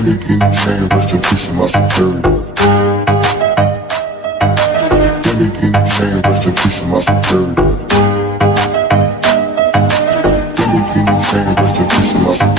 Let me get in chain, rest in peace of my superior. Let me get in chain, rest in peace of my superior. Let me get in chain, rest in peace of my superior.